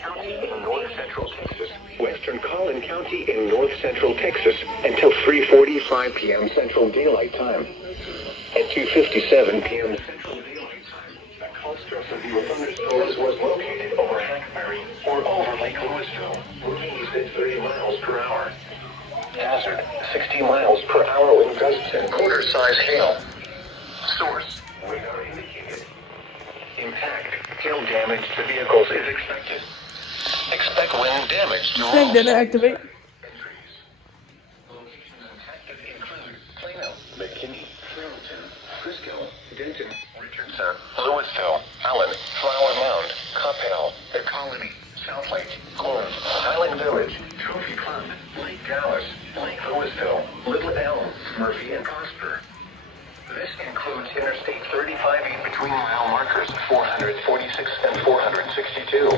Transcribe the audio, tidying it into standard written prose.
County in north central Texas. Western Collin County in north central Texas until 3:45 p.m. Central Daylight Time. At 2:57 p.m. Central Daylight Time, the cluster of severe thunderstorms was located over Hackberry or over Lake Louisville. Winds at 30 miles per hour. Hazard, 60 miles per hour wind gusts and quarter-size hail. Source, radar indicated. Impact, hail damage to vehicles is expected. Expect wind damage to Thing didn't activate. entries. Locations impacted include Plano, McKinney, Carrollton, Frisco, Denton, Richardson, Louisville, Allen, Flower Mound, Coppell, The Colony, South Lake, Corinth, Highland Village, Trophy Club, Lake Dallas, Lake Louisville, Little Elm, Murphy, and Prosper. This includes Interstate 35 between mile markers 446 and 462.